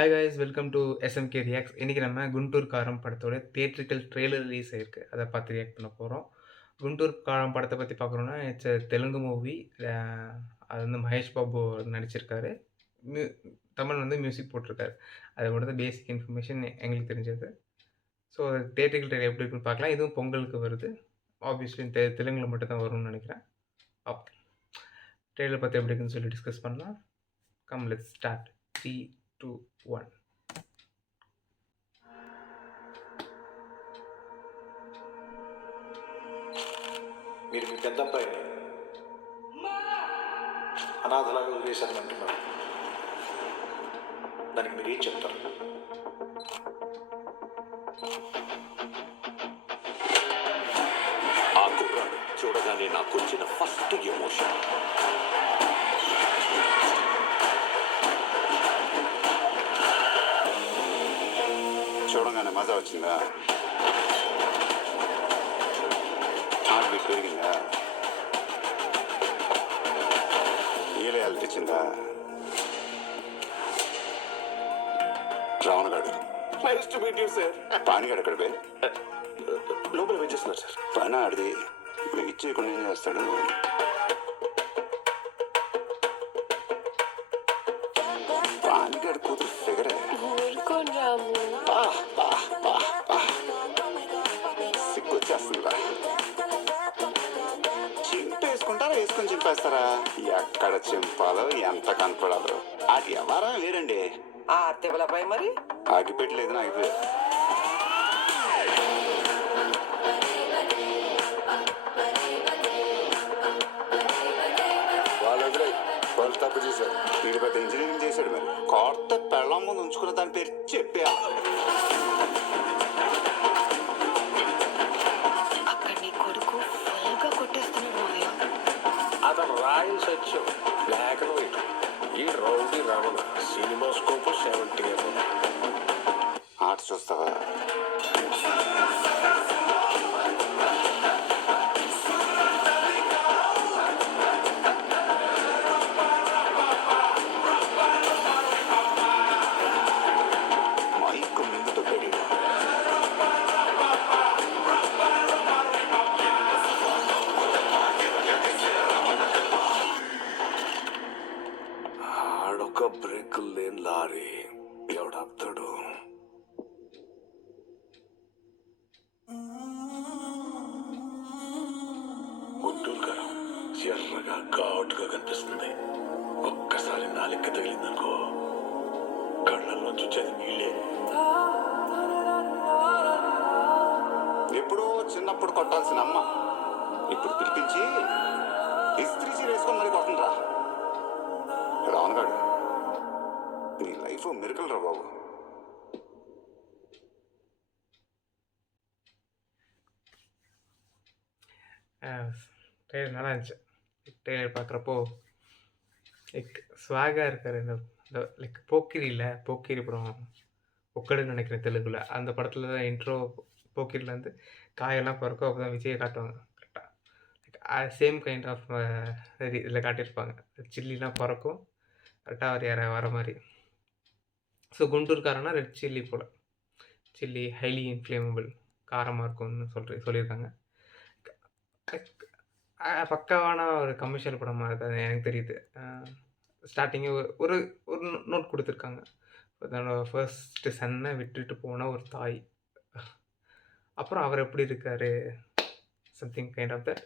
Hi guys welcome to SMK ரியாக்ஸ். இன்றைக்கி நம்ம குண்டூர் காரம் படத்தோட தியேட்ரிக்கல் ட்ரெய்லர் ரிலீஸ் ஆயிருக்கு. அதை பார்த்து ரியாக்ட் பண்ண போகிறோம். குண்டூர் காரம் படத்தை பற்றி பார்க்குறோன்னா இட்ஸ் தெலுங்கு மூவி. அது வந்து மகேஷ் பாபு நடிச்சிருக்காரு. மியூ தமிழ் வந்து மியூசிக் போட்டிருக்காரு. அது மட்டும் தான் பேசிக் இன்ஃபர்மேஷன் எங்களுக்கு தெரிஞ்சது. ஸோ தியேட்ரிக்கல் ட்ரெய்லர் எப்படி இருக்குன்னு பார்க்கலாம். இதுவும் பொங்கலுக்கு வருது. ஆப்வியஸ்லி தெலுங்கில் மட்டும் தான் வரும்னு நினைக்கிறேன். ஓகே, ட்ரெய்லர் பற்றி எப்படி இருக்குன்னு சொல்லி டிஸ்கஸ் பண்ணலாம். Come let's start. 3, 2, 1. మీరు మీ పెద్దబ్బాయిని అనాథలాగా వదిలేశారని అంటున్నారు. దానికి మీరు ఏం చెప్తారు? ఆ కుర్రాడు చూడగానే నాకు వచ్చిన ఫస్ట్ ఎమోషన్ చూడగానే మజా వచ్చిందా? హార్ట్ బీట్ పెరిగిందా? ఈలే అల్పించిందా? రావణగాడు nice to meet you sir. పానిగాడు ఎక్కడ పోయి లోపల వెయిట్ చేస్తున్నారు సార్. పని ఆడిది వెయిట్ చేయకుండా ఏం చేస్తాడు? పానిగాడు కూతురు ఫిగరే సిగ్గొచ్చేస్తుందిరా. చింపేసుకుంటారా వేసుకొని చింపేస్తారా? ఎక్కడ చింపాలో ఎంత కనపడాలో అది ఎవరా వేరండి. తెవలపై మరి ఆగిపెట్టలేదు నా అయిపోయి. వాళ్ళు తప్పు చేశారు. వీడి పెద్ద ఇంజనీరింగ్ చేశాడు. మరి కొత్త పెళ్ళం ముందు ఉంచుకున్న దాని పేరు చెప్పా. అక్కడ నీ కొడుకు ఫుల్గా కొట్టేస్తున్నాడు మావయ్య. అతను royal Satyam, black and white. ఈ రౌడీ రమణ సినిమా స్కోప్ 70 ఆట చూస్తావా? మైక్ ముందుతో పెడి ఆడొక బ్రేక్ లేని లారీ ఎవడాపుతాడు? గుంటూరు కారం ఎర్రగా ఘాటుగా కనిపిస్తుంది. ఒక్కసారి నాలిక తగిలిందనుకో కళ్ళల్లోంచి వచ్చేది నీళ్ళే. ఎప్పుడో చిన్నప్పుడు కొట్టాల్సిన అమ్మ ఇప్పుడు పిలిపించి ఇస్త్రీ చీరేసుకొని మరి కొట్టండిరా. రావణగాడు నీ లైఫ్ మిరకల్ రా బాబు. ட்ரெய்லர் நல்லா இருந்துச்சு. ட்ரெய்லர் பார்க்குறப்போ லைக் ஸ்வாகாக இருக்கார். இந்த லைக் போக்கிரி படம் ஒக்கடுன்னு நினைக்கிறேன் தெலுங்குல. அந்த படத்தில் தான் இன்ட்ரோ போக்கிரியில் வந்து காயெல்லாம் பிறக்கும். அப்போ தான் விஜயை காட்டுவாங்க கரெக்டாக. சேம் கைண்ட் ஆஃப் இதில் காட்டியிருப்பாங்க. சில்லிலாம் பிறக்கும் கரெக்டாக அவர் யாரை வர மாதிரி. ஸோ குண்டூர்காரனா ரெட் சில்லி போல். சில்லி ஹைலி இன்ஃப்ளேமபிள், காரமாக இருக்கும்னு சொல்லியிருக்காங்க. பக்காவான ஒரு கமர்ஷியல் படம் மாதிரி தான் எனக்கு தெரியுது. ஸ்டார்டிங்கே ஒரு ஒரு நோட் கொடுத்துருக்காங்க. தன்னோட ஃபர்ஸ்ட்டு சன்னை விட்டுட்டு போன ஒரு தாய், அப்புறம் அவர் எப்படி இருக்கார், something kind of that.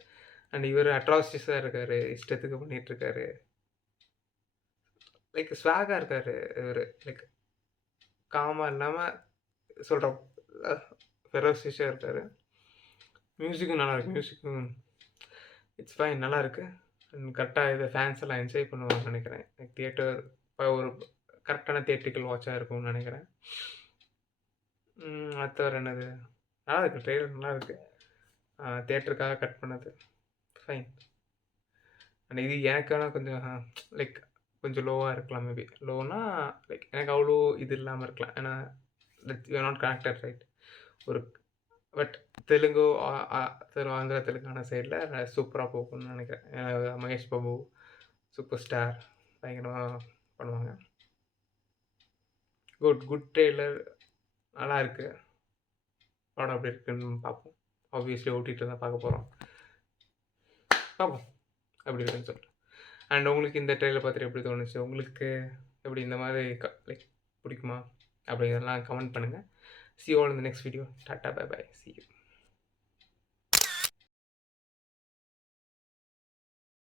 And இவர் அட்ராசிட்டிஸாக இருக்கார், இஷ்டத்துக்கு பண்ணிகிட்ருக்காரு. லைக் ஸ்வாகாக இருக்கார் இவர். லைக் காமாக இல்லாமல் சொல்கிற ஃபெரோசியஸாக இருக்கார். மியூசிக்கும் நல்லாயிருக்கு. மியூசிக்கும் இட்ஸ் ஃபைன், நல்லாயிருக்கு. அண்ட் கரெக்டாக இதை ஃபேன்ஸ் எல்லாம் என்ஜாய் பண்ணுவாங்கன்னு நினைக்கிறேன். லைக் தியேட்டர் இப்போ ஒரு கரெக்டான தியேட்ரிக்கல் வாட்சாக இருக்கும்னு நினைக்கிறேன். அது தவிர என்னது, நல்லா இருக்குது. ட்ரெய்லர் நல்லா இருக்குது. தியேட்டருக்காக கட் பண்ணது ஃபைன். அண்ட் இது எனக்கான கொஞ்சம் லைக் கொஞ்சம் லோவாக இருக்கலாம். மேபி லோனா லைக் எனக்கு அவ்வளோ இது இல்லாமல் இருக்கலாம். ஏன்னா you are not connected right. ஒரு பட் தெலுங்கு ஆந்திரா தெலுங்கானா சைடில் சூப்பராக போகும்னு நினைக்கிறேன். மகேஷ் பாபு சூப்பர் ஸ்டார் பயங்கரமாக பண்ணுவாங்க. குட் ட்ரெய்லர் நல்லா இருக்கு. படம் எப்படி இருக்குன்னு பார்ப்போம். ஆப்வியஸ்லி ஓடிடில தான் பார்க்க போகிறோம். பார்ப்போம் எப்படி இருக்குன்னு சொல்லிட்டு. அண்ட் உங்களுக்கு இந்த ட்ரெய்லர் பார்த்துட்டு எப்படி தோணுச்சு? உங்களுக்கு எப்படி இந்த மாதிரி லைக் பிடிக்குமா? அப்படிங்கிறதெல்லாம் கமெண்ட் பண்ணுங்கள். See you all in the next video. Tata, bye bye. See you.